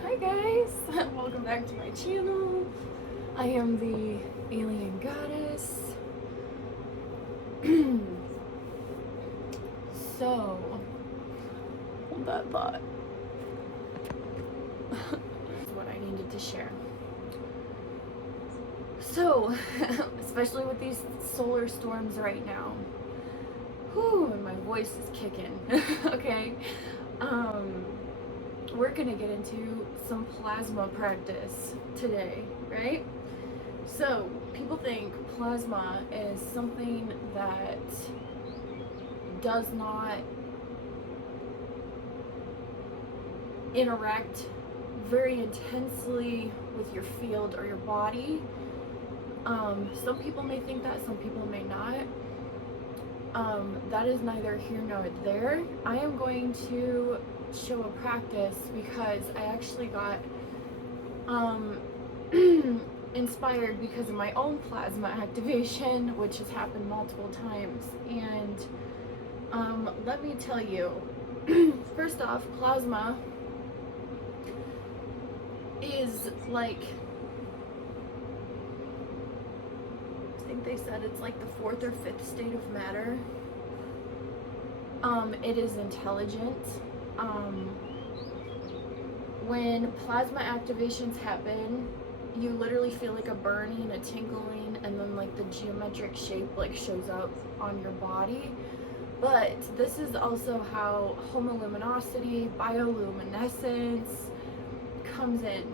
Hi guys, welcome back to my channel. I am the alien goddess. So, hold that thought. What I needed to share. So, especially with these solar storms right now. Whew, and my voice is kicking. Okay. We're gonna get into some plasma practice today, right? So, people think plasma is something that does not interact very intensely with your field or your body. Some people may think that, some people may not. That is neither here nor there. I am going to show a practice because I actually got inspired because of my own plasma activation, which has happened multiple times. And let me tell you, first off, plasma is like, I think they said it's like the fourth or fifth state of matter. It is intelligent. When plasma activations happen, you literally feel like a burning, a tingling, and then like the geometric shape like shows up on your body. But this is also how homoluminosity, bioluminescence comes in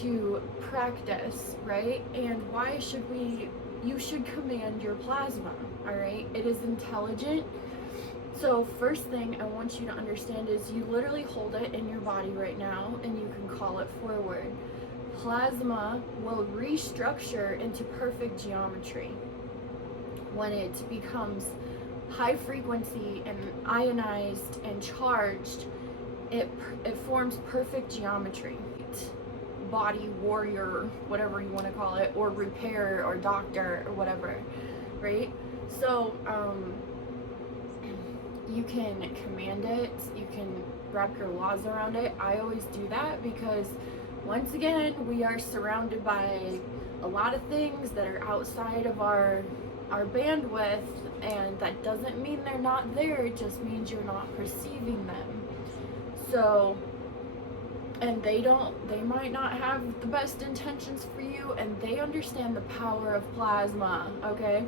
to practice, right? And why should you should command your plasma, all right? It is intelligent. So first thing I want you to understand is you literally hold it in your body right now and you can call it forward. Plasma will restructure into perfect geometry when it becomes high frequency and ionized and charged. It forms perfect geometry. Body warrior, whatever you want to call it, or repair or doctor or whatever, right? So you can command it, you can wrap your laws around it. I always do that because once again, we are surrounded by a lot of things that are outside of our bandwidth, and that doesn't mean they're not there, it just means you're not perceiving them. So, and they might not have the best intentions for you, and they understand the power of plasma, okay?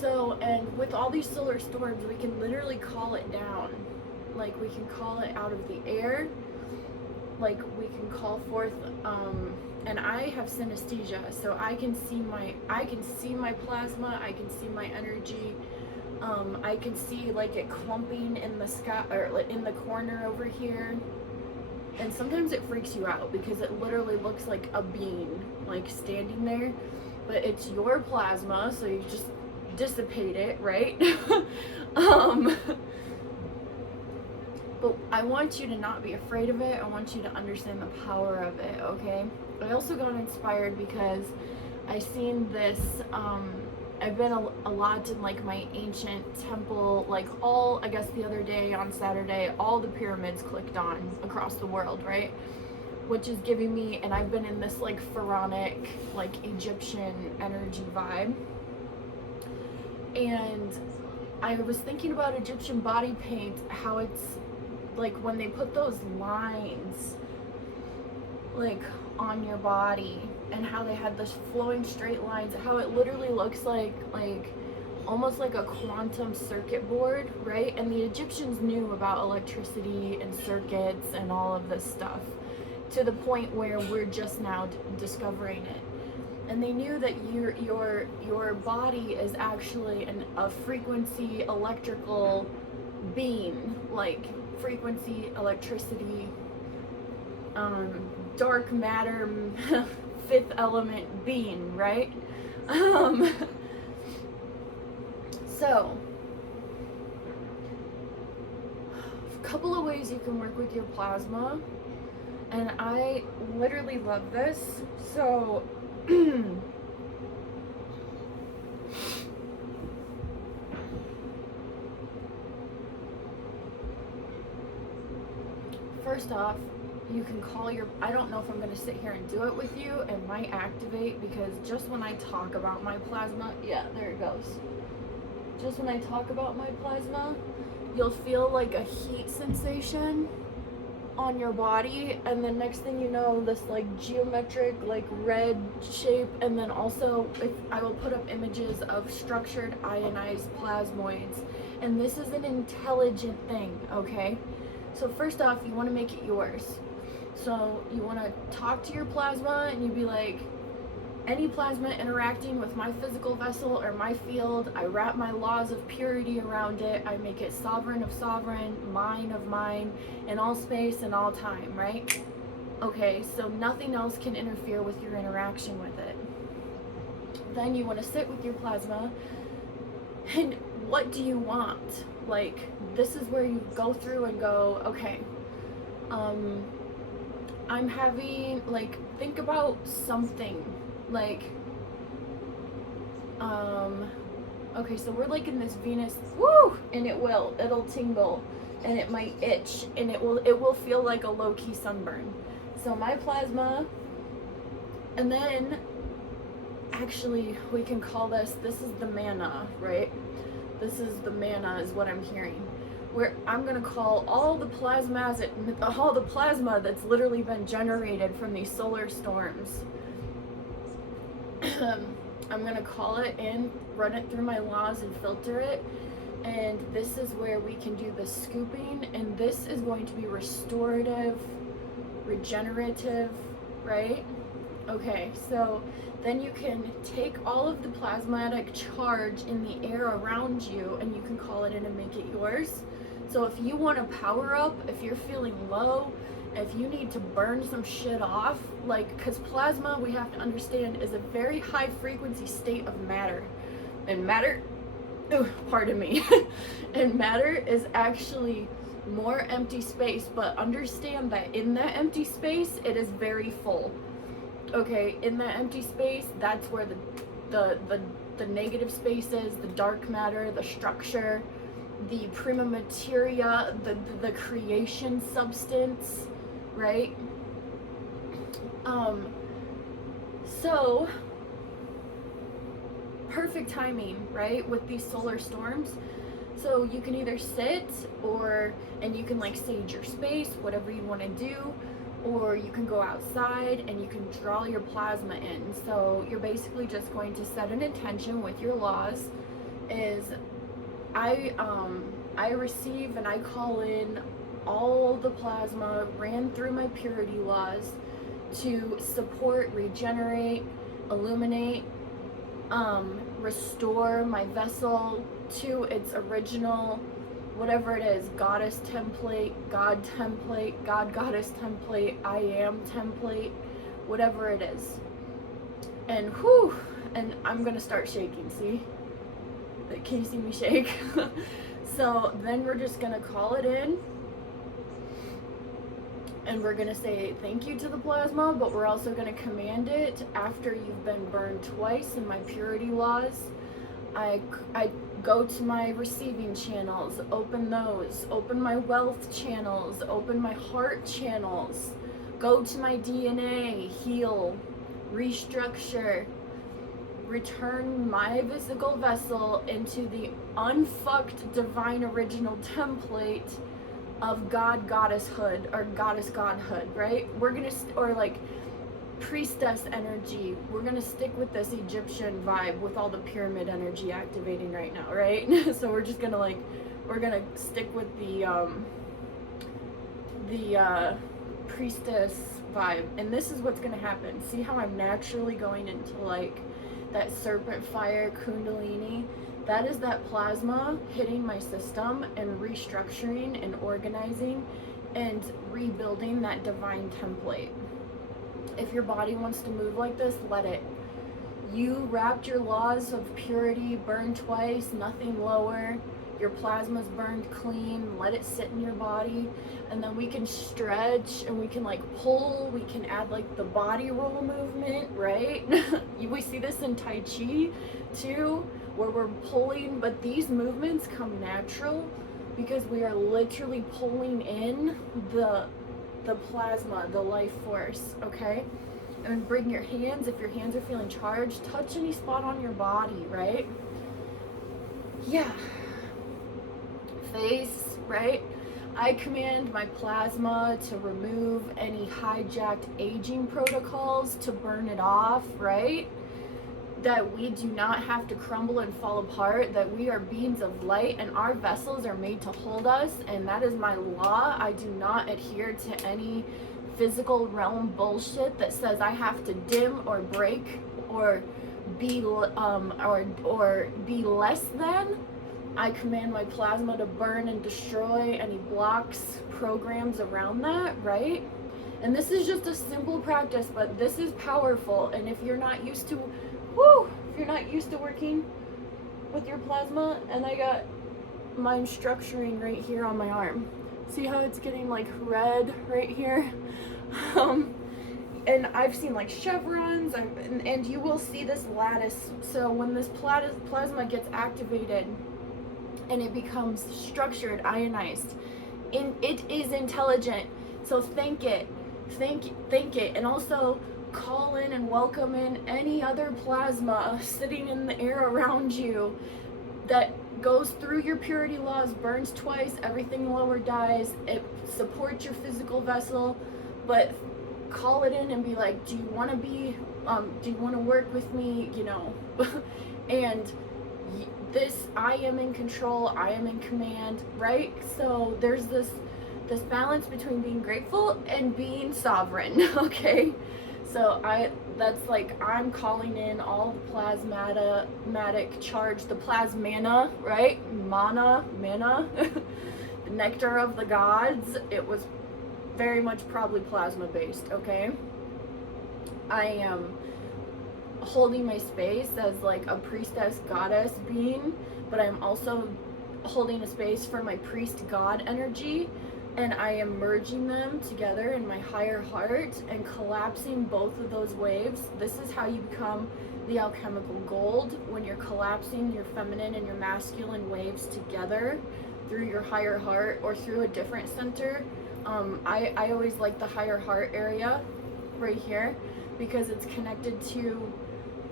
So, and with all these solar storms, we can literally call it down. Like, we can call it out of the air. Like, we can call forth, and I have synesthesia, so I can see my plasma, I can see my energy. I can see like it clumping in the sky, or in the corner over here. And sometimes it freaks you out because it literally looks like a being, like standing there, but it's your plasma, so you just dissipate it, right? But I want you to not be afraid of it. I want you to understand the power of it, okay? I also got inspired because I seen this, I've been a lot in like my ancient temple, like I guess the other day on Saturday, all the pyramids clicked on across the world, right? Which is giving me, and I've been in this like pharaonic, like Egyptian energy vibe. And I was thinking about Egyptian body paint, how it's like when they put those lines like on your body and how they had this flowing straight lines, how it literally looks like almost like a quantum circuit board, right? And the Egyptians knew about electricity and circuits and all of this stuff to the point where we're just now discovering it. And they knew that your body is actually a frequency electrical being, like frequency, electricity, dark matter, fifth element being, right? So, a couple of ways you can work with your plasma, and I literally love this. So, first off, you can call your, I don't know if I'm going to sit here and do it with you. It might activate because just when I talk about my plasma, yeah, there it goes. Just when I talk about my plasma, you'll feel like a heat sensation on your body, and then next thing you know, this like geometric like red shape, and then also I will put up images of structured ionized plasmoids, and this is an intelligent thing, okay? So first off, you want to make it yours. So you want to talk to your plasma and you be like, any plasma interacting with my physical vessel or my field, I wrap my laws of purity around it. I make it sovereign of sovereign, mine of mine, in all space and all time, right? Okay, so nothing else can interfere with your interaction with it. Then you want to sit with your plasma, and what do you want? Like, this is where you go through and go, okay, I'm having, like, think about something. Like, okay, so we're like in this Venus, woo, and it'll tingle, and it might itch, and it will feel like a low-key sunburn. So my plasma, and then, actually, we can call this is the mana, right? This is the mana is what I'm hearing. Where I'm gonna call all the plasma that's literally been generated from these solar storms. I'm gonna call it in, run it through my laws and filter it, and this is where we can do the scooping, and this is going to be restorative, regenerative, right? Okay, so then you can take all of the plasmatic charge in the air around you and you can call it in and make it yours. So if you want to power up, if you're feeling low, if you need to burn some shit off, like, because plasma, we have to understand, is a very high frequency state of matter. And matter, pardon me, and matter is actually more empty space, but understand that in that empty space, it is very full. Okay, in that empty space, that's where the negative space is, the dark matter, the structure, the prima materia, the creation substance, right? So perfect timing, right, with these solar storms. So you can either sit and you can like sage your space, whatever you want to do, or you can go outside and you can draw your plasma in. So you're basically just going to set an intention with your laws. Is I receive and I call in all the plasma ran through my purity laws to support, regenerate, illuminate, restore my vessel to its original, whatever it is, goddess template, god goddess template, I am template, whatever it is. And whew, and I'm gonna start shaking, see? Can you see me shake? So then we're just gonna call it in, and we're gonna say thank you to the plasma, but we're also gonna command it after you've been burned twice in my purity laws. I go to my receiving channels, open those, open my wealth channels, open my heart channels, go to my DNA, heal, restructure, return my physical vessel into the unfucked divine original template of God goddesshood or goddess godhood, right? We're gonna or like priestess energy. We're gonna stick with this Egyptian vibe with all the pyramid energy activating right now, right? So we're just gonna we're gonna stick with the priestess vibe, and this is what's gonna happen. See how I'm naturally going into like that serpent fire kundalini? That is that plasma hitting my system and restructuring and organizing and rebuilding that divine template. If your body wants to move like this, let it. You wrapped your laws of purity, burned twice, nothing lower. Your plasma's burned clean, let it sit in your body. And then we can stretch and we can like pull, we can add like the body roll movement, right? We see this in Tai Chi too, where we're pulling, but these movements come natural because we are literally pulling in the the plasma, the life force, okay? And bring your hands, if your hands are feeling charged, touch any spot on your body, right? Yeah. Face, right? I command my plasma to remove any hijacked aging protocols, to burn it off, right? That we do not have to crumble and fall apart, that we are beings of light and our vessels are made to hold us, and that is my law. I do not adhere to any physical realm bullshit that says I have to dim or break or be or be less than. I command my plasma to burn and destroy any blocks, programs around that, right? And this is just a simple practice, but this is powerful. And if you're not used to, if you're not used to working with your plasma, and I got mine structuring right here on my arm. See how it's getting like red right here? And I've seen like chevrons, and you will see this lattice. So when this plasma gets activated, and it becomes structured, ionized, and it is intelligent. So thank it, and also call in and welcome in any other plasma sitting in the air around you that goes through your purity laws, burns twice, everything lower dies. It supports your physical vessel, but call it in and be like, do you want to work with me, you know? And this, I am in control, I am in command, right? So there's this balance between being grateful and being sovereign, okay? So that's like, I'm calling in all the plasmatic charge, the plasmana, right? Mana, the nectar of the gods. It was very much probably plasma based, okay? I am holding my space as like a priestess goddess being, but I'm also holding a space for my priest god energy, and I am merging them together in my higher heart and collapsing both of those waves. This is how you become the alchemical gold, when you're collapsing your feminine and your masculine waves together through your higher heart or through a different center. I always like the higher heart area right here because it's connected to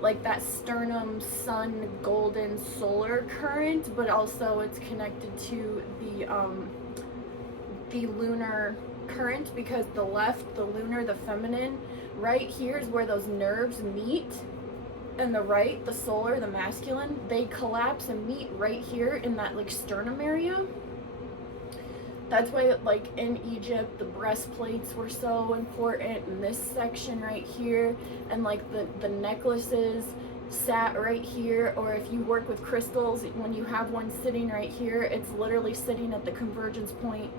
like that sternum sun golden solar current, but also it's connected to the lunar current, because the left, the lunar, the feminine, right here is where those nerves meet, and the right, the solar, the masculine, they collapse and meet right here in that like sternum area. That's why, like, in Egypt, the breastplates were so important in this section right here, and like the necklaces sat right here. Or if you work with crystals, when you have one sitting right here, it's literally sitting at the convergence point,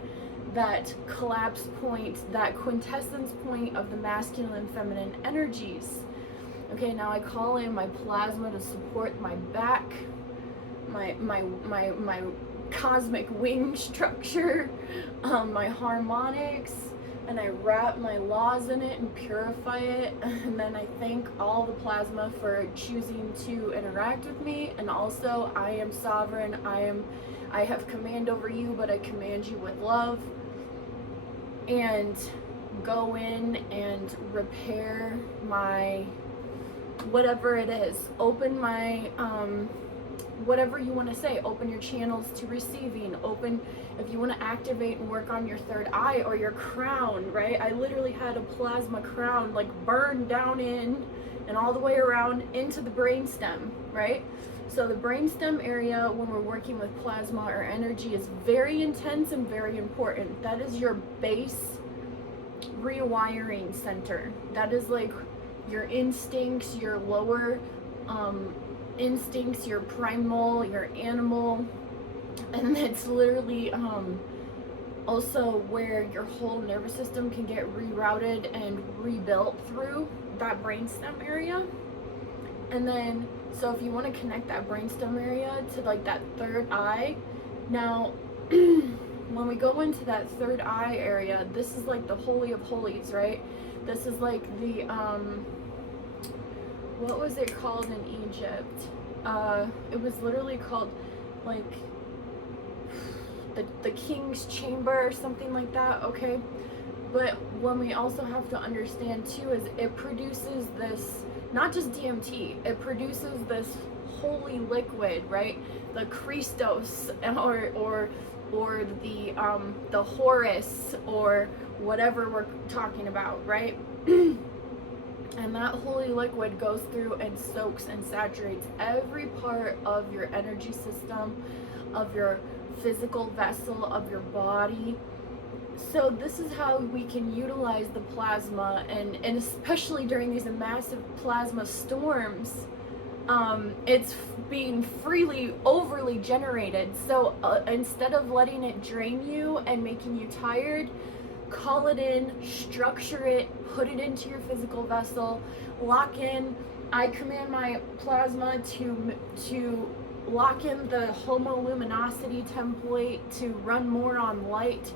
that collapse point, that quintessence point of the masculine and feminine energies. Okay, now I call in my plasma to support my back, my cosmic wing structure, my harmonics, and I wrap my laws in it and purify it. And then I thank all the plasma for choosing to interact with me. And also, I am sovereign. I have command over you, but I command you with love. And go in and repair my whatever it is. Open my whatever you want to say. Open your channels to receiving. Open if you want to activate and work on your third eye or your crown, right? I literally had a plasma crown like burn down in and all the way around into the brainstem, right? So the brainstem area, when we're working with plasma or energy, is very intense and very important. That is your base rewiring center. That is like your instincts, your lower instincts, your primal, your animal, and it's literally also where your whole nervous system can get rerouted and rebuilt through that brainstem area. And then, so if you want to connect that brainstem area to like that third eye, now when we go into that third eye area, this is like the holy of holies, right? This is like the what was it called in Egypt? It was literally called like the king's chamber or something like that, okay? But when we also have to understand too is it produces this, not just DMT, it produces this holy liquid, right? The Christos or the Horus or whatever we're talking about, right? And that holy liquid goes through and soaks and saturates every part of your energy system, of your physical vessel, of your body. So this is how we can utilize the plasma, and especially during these massive plasma storms, it's being freely, overly generated. So instead of letting it drain you and making you tired, call it in, structure it, put it into your physical vessel, lock in. I command my plasma to lock in the Bioluminescence template, to run more on light,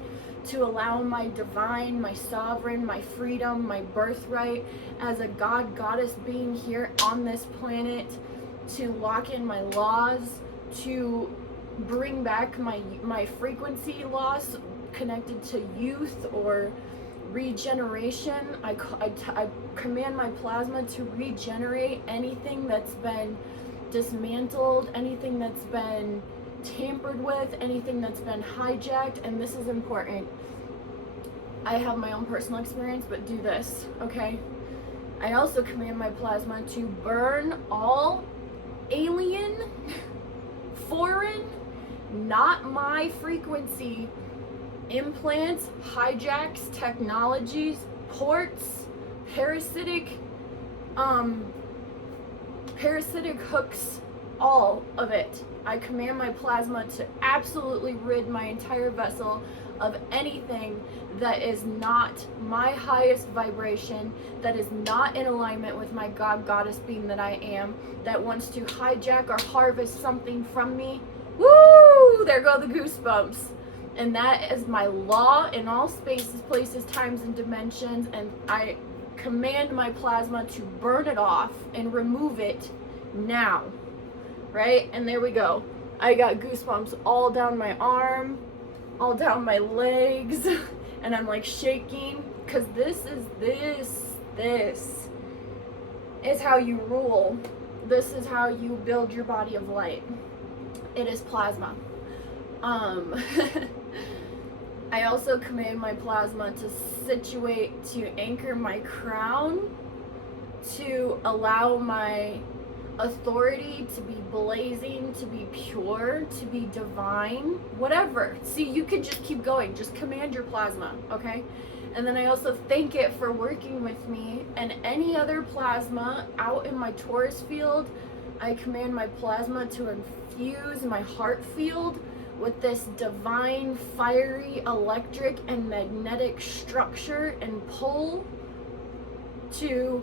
to allow my divine, my sovereign, my freedom, my birthright as a God, goddess being here on this planet, to lock in my laws, to bring back my frequency loss connected to youth or regeneration. I command my plasma to regenerate anything that's been dismantled, anything that's been tampered with, anything that's been hijacked. And this is important. I have my own personal experience, but do this, okay? I also command my plasma to burn all alien, foreign, not my frequency implants, hijacks, technologies, ports, parasitic hooks, all of it. I command my plasma to absolutely rid my entire vessel of anything that is not my highest vibration, that is not in alignment with my God, goddess being that I am, that wants to hijack or harvest something from me. Woo! There go the goosebumps. And that is my law in all spaces, places, times, and dimensions. And I command my plasma to burn it off and remove it now. Right? And there we go. I got goosebumps all down my arm, all down my legs. And I'm like shaking, because this is how you rule. This is how you build your body of light. It is plasma. I also command my plasma to situate, to anchor my crown, to allow my authority to be blazing, to be pure, to be divine, whatever. See, you could just keep going. Just command your plasma, okay? And then I also thank it for working with me. And any other plasma out in my Taurus field, I command my plasma to infuse my heart field with this divine, fiery, electric, and magnetic structure and pull to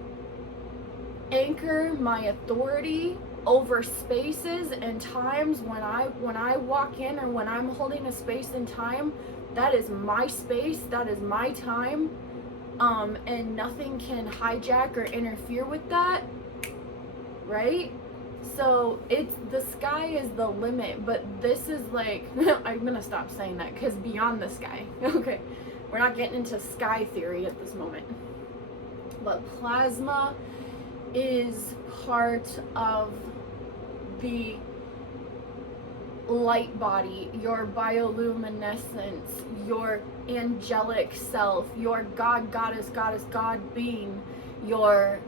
anchor my authority over spaces and times. When I walk in, or when I'm holding a space and time, that is my space, that is my time, and nothing can hijack or interfere with that, right? So it's, the sky is the limit, but this is like, I'm gonna stop saying that, because beyond the sky, okay, we're not getting into sky theory at this moment, but plasma is part of the light body, your bioluminescence, your angelic self, your God, goddess, God being, your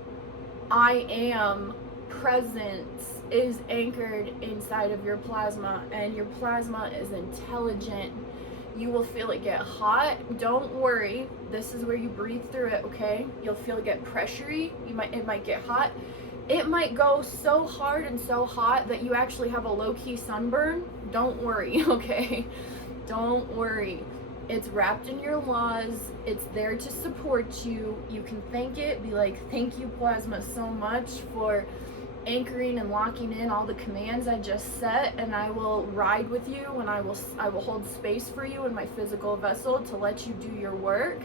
I am presence is anchored inside of your plasma, and your plasma is intelligent. You will feel it get hot. Don't worry. This is where you breathe through it, okay? You'll feel it get pressury. It might get hot. It might go so hard and so hot that you actually have a low-key sunburn. Don't worry, okay? Don't worry. It's wrapped in your laws. It's there to support you. You can thank it. Be like, thank you, plasma, so much for anchoring and locking in all the commands I just set, and I will ride with you, and I will hold space for you in my physical vessel to let you do your work.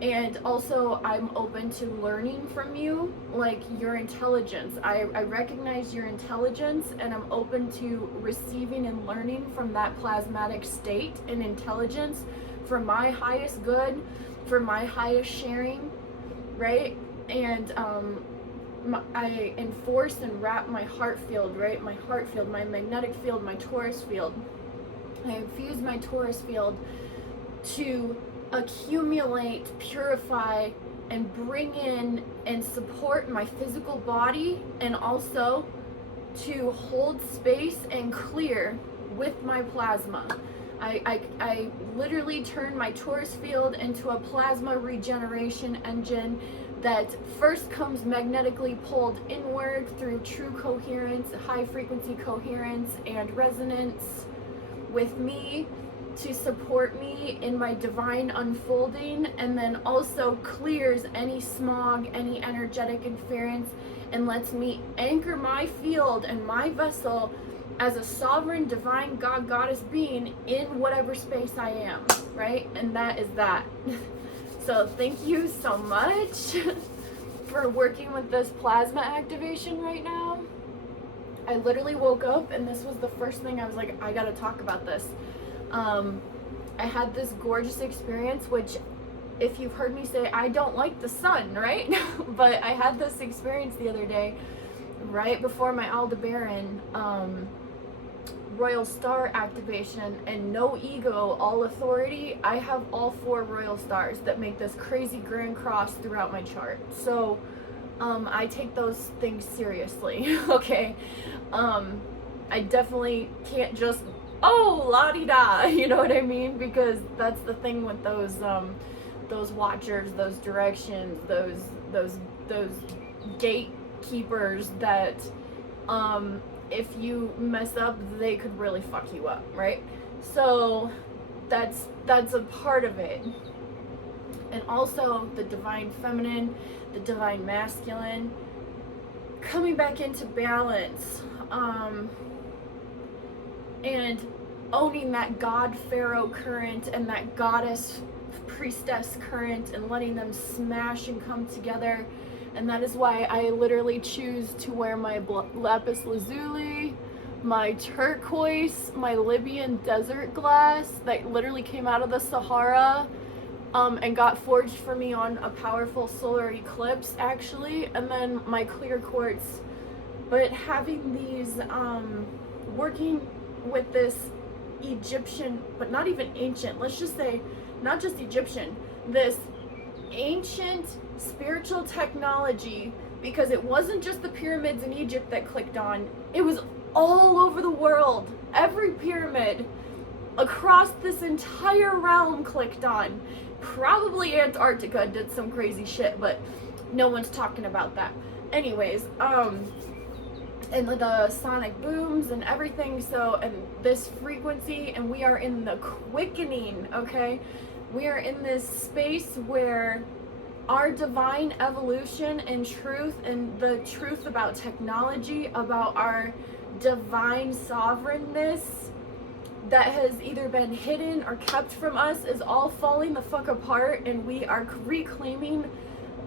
And also, I'm open to learning from you, like your intelligence. I recognize your intelligence, and I'm open to receiving and learning from that plasmatic state and intelligence for my highest good, for my highest sharing, right? And I enforce and wrap my heart field, right? My heart field, my magnetic field, my Taurus field. I infuse my Taurus field to accumulate, purify, and bring in and support my physical body, and also to hold space and clear with my plasma. I literally turn my Taurus field into a plasma regeneration engine that first comes magnetically pulled inward through true coherence, high frequency coherence and resonance with me, to support me in my divine unfolding, and then also clears any smog, any energetic interference, and lets me anchor my field and my vessel as a sovereign, divine, God, goddess being in whatever space I am, right? And that is that. So thank you so much for working with this plasma activation right now. I literally woke up and this was the first thing I was like, I gotta talk about this. I had this gorgeous experience, which if you've heard me say, I don't like the sun, right? But I had this experience the other day, right before my Aldebaran Royal Star activation, and no ego, all authority. I have all 4 Royal Stars that make this crazy Grand Cross throughout my chart. So I take those things seriously, okay? I definitely can't just, oh, la-di-da, you know what I mean? Because that's the thing with those watchers, those directions, those gatekeepers that, if you mess up, they could really fuck you up, right? So that's a part of it. And also the divine feminine, the divine masculine, coming back into balance, and owning that God Pharaoh current and that goddess priestess current, and letting them smash and come together. And that is why I literally choose to wear my lapis lazuli, my turquoise, my Libyan desert glass that literally came out of the Sahara, and got forged for me on a powerful solar eclipse, actually, and then my clear quartz. But having these, working with this Egyptian, but not even ancient, let's just say, not just Egyptian, this ancient spiritual technology, because it wasn't just the pyramids in Egypt that clicked on, it was all over the world. Every pyramid across this entire realm clicked on. Probably Antarctica did some crazy shit, but no one's talking about that. Anyways, and the sonic booms and everything, so, and this frequency, and we are in the quickening, okay? We are in this space where our divine evolution and truth, and the truth about technology, about our divine sovereignness that has either been hidden or kept from us, is all falling the fuck apart, and we are reclaiming.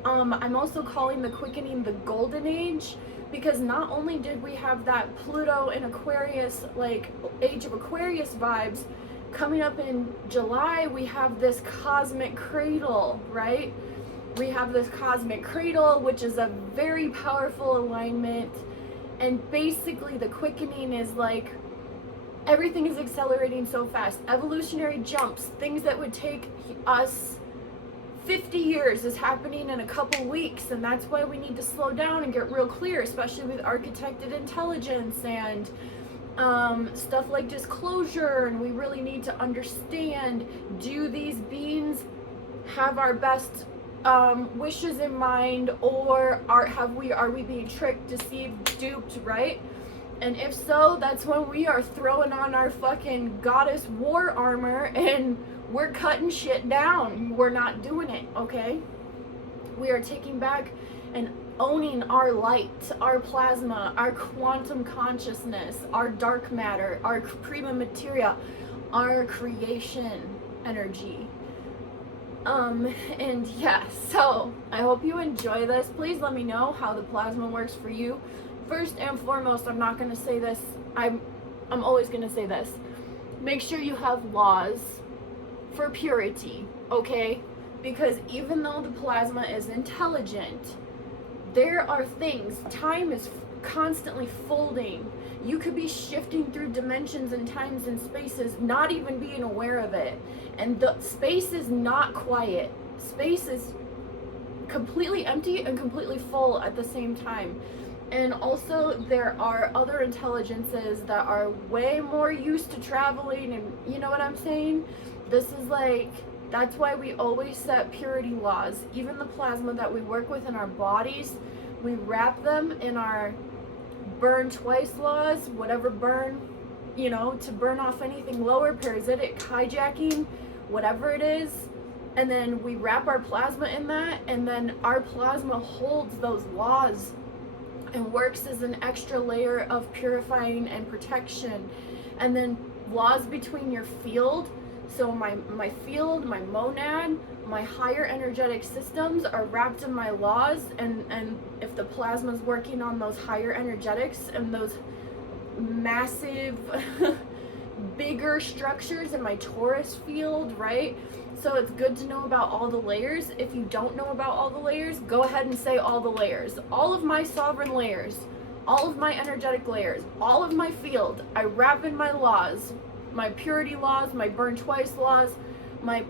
I'm also calling the quickening the golden age, because not only did we have that Pluto in Aquarius, like age of Aquarius vibes, coming up in July, we have this cosmic cradle, right? We have this cosmic cradle, which is a very powerful alignment. And basically the quickening is like, everything is accelerating so fast. Evolutionary jumps, things that would take us 50 years is happening in a couple weeks, and that's why we need to slow down and get real clear, especially with architected intelligence and stuff like disclosure. And we really need to understand, do these beings have our best wishes in mind, or are we being tricked, deceived, duped, right? And if so, that's when we are throwing on our fucking goddess war armor and we're cutting shit down. We're not doing it, okay? We are taking back and owning our light, our plasma, our quantum consciousness, our dark matter, our prima materia, our creation energy. And yeah, so I hope you enjoy this. Please let me know how the plasma works for you. First and foremost, I'm not gonna say this, I'm always gonna say this. Make sure you have laws for purity, okay? Because even though the plasma is intelligent, there are things, time is constantly folding. You could be shifting through dimensions and times and spaces, not even being aware of it. And the space is not quiet. Space is completely empty and completely full at the same time. And also there are other intelligences that are way more used to traveling, and you know what I'm saying? This is like, that's why we always set purity laws. Even the plasma that we work with in our bodies, we wrap them in our burn twice laws, whatever burn, you know, to burn off anything lower, parasitic, hijacking, whatever it is. And then we wrap our plasma in that, and then our plasma holds those laws and works as an extra layer of purifying and protection. And then laws between your field, so my field, my monad, my higher energetic systems are wrapped in my laws, and if the plasma is working on those higher energetics and those massive bigger structures in my Taurus field, right? So it's good to know about all the layers. If you don't know about all the layers, go ahead and say all the layers. All of my sovereign layers, all of my energetic layers, all of my field, I wrap in my laws, my purity laws, my burn twice laws, my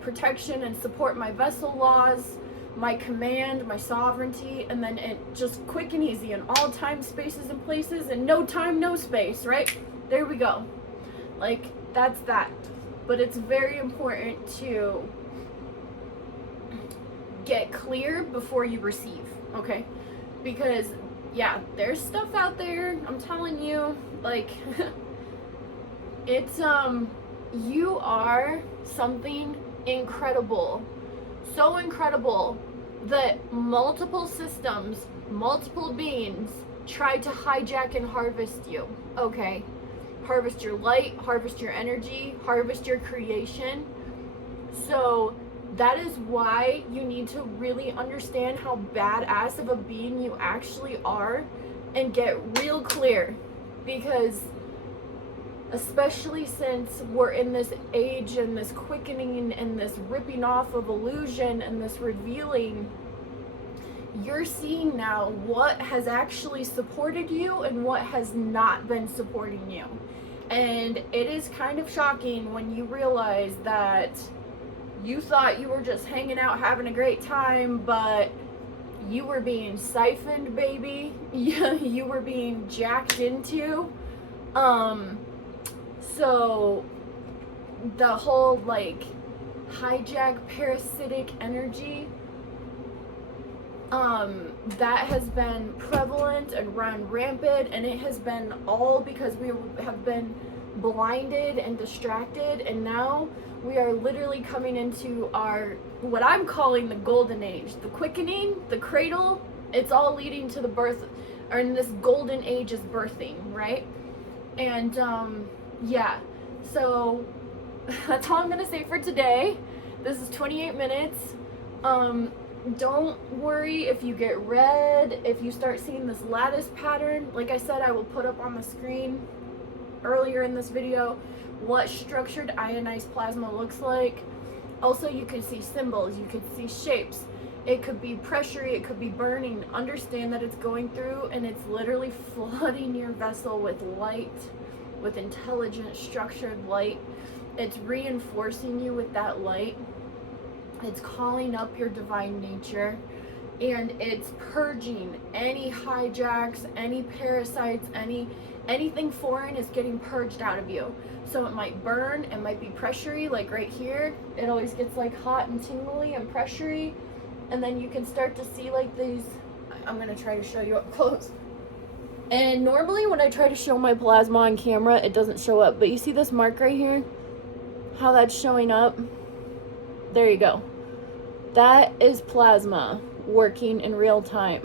protection and support my vessel laws, my command, my sovereignty, and then it just quick and easy in all time, spaces, and places, and no time, no space, right? There we go. Like, that's that. But it's very important to get clear before you receive, okay? Because, yeah, there's stuff out there, I'm telling you, like, it's, you are something incredible. So incredible that multiple systems, multiple beings try to hijack and harvest you, okay? Harvest your light, harvest your energy, harvest your creation. So that is why you need to really understand how badass of a being you actually are and get real clear. Because especially since we're in this age and this quickening and this ripping off of illusion and this revealing, you're seeing now what has actually supported you and what has not been supporting you. And it is kind of shocking when you realize that you thought you were just hanging out having a great time, but you were being siphoned, baby. You were being jacked into. So the whole like hijack parasitic energy, that has been prevalent and run rampant, and it has been all because we have been blinded and distracted, and now we are literally coming into our, what I'm calling the golden age, the quickening, the cradle. It's all leading to the birth, or in this golden age is birthing, right? And yeah, so that's all I'm gonna say for today. This is 28 minutes. Don't worry if you get red, if you start seeing this lattice pattern. Like I said, I will put up on the screen earlier in this video what structured ionized plasma looks like. Also, you could see symbols, you could see shapes. It could be pressury, it could be burning. Understand that it's going through and it's literally flooding your vessel with light, with intelligent, structured light. It's reinforcing you with that light. It's calling up your divine nature, and it's purging any hijacks, any parasites, anything foreign is getting purged out of you. So it might burn, it might be pressury, like right here. It always gets like hot and tingly and pressury, and then you can start to see like these. I'm gonna try to show you up close. And normally when I try to show my plasma on camera, it doesn't show up. But you see this mark right here? How that's showing up? There you go. That is plasma working in real time.